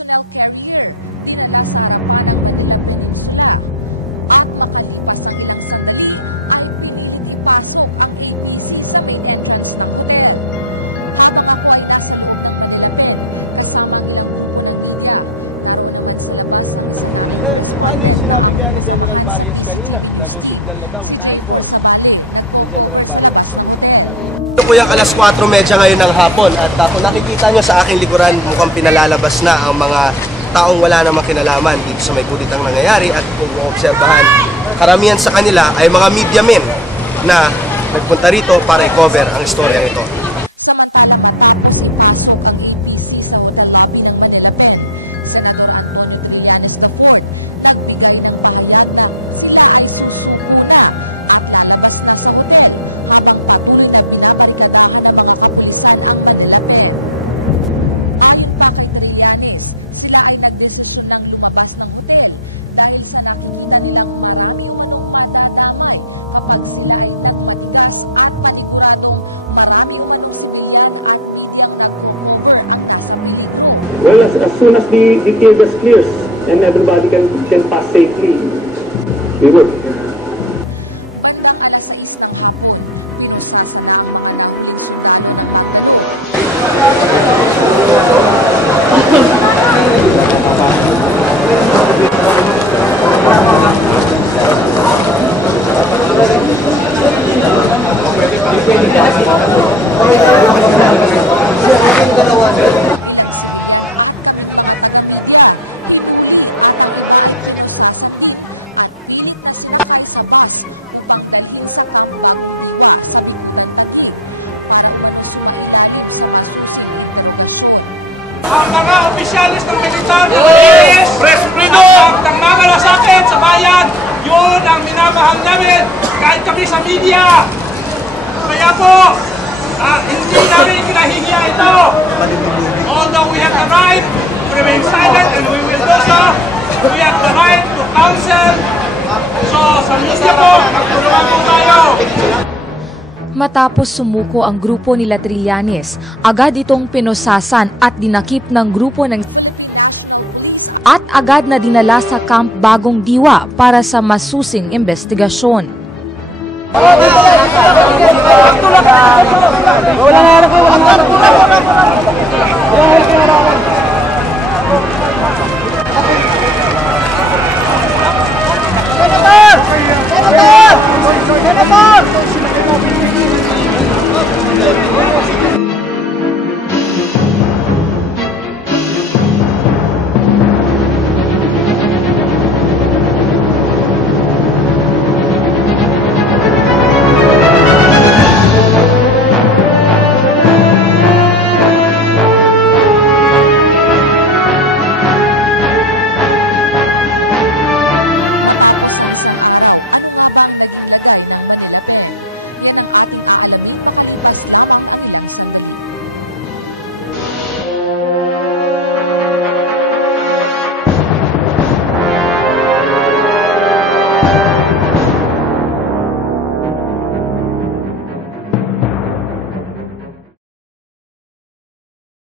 personnel carrier. Dinala sa harapan at pinilagyan sila. At makalipas ng ilang sandali, ay piniling ipasok ang APC sa main entrance ng hotel. Habang ako ay nasa loob ng Manila Med, kasama nilang grupo ng bilyag, karoon naman sa labas ng paano yung sinabi kaya ni General Barrios kanina? Nag-signal na daw, ni General Barrios kanina. Ito po yung alas 4:30 ngayon ng hapon at kung nakikita nyo sa aking likuran, mukhang pinalalabas na ang mga taong wala namang kinalaman dito sa may kuditang nangyayari at kung maobserbahan, karamihan sa kanila ay mga media men na nagpunta rito para i-cover ang istorya ito. Well, as soon as the tear gas clears and everybody can pass safely, we would. Ang mga opisyalis ng militar, ng police, ng mga lasakit sa bayan, yun ang minamahal namin kahit kami sa media. Kaya po, hindi namin kinahihiya ito. Although we have the right to remain silent and we will do so, we have the right to counsel. So sa media po, magtulungan po tayo. Matapos sumuko ang grupo nila Trillanes, agad itong pinosasan at dinakip ng grupo ng at agad na dinala sa Camp Bagong Diwa para sa masusing investigasyon. Wala na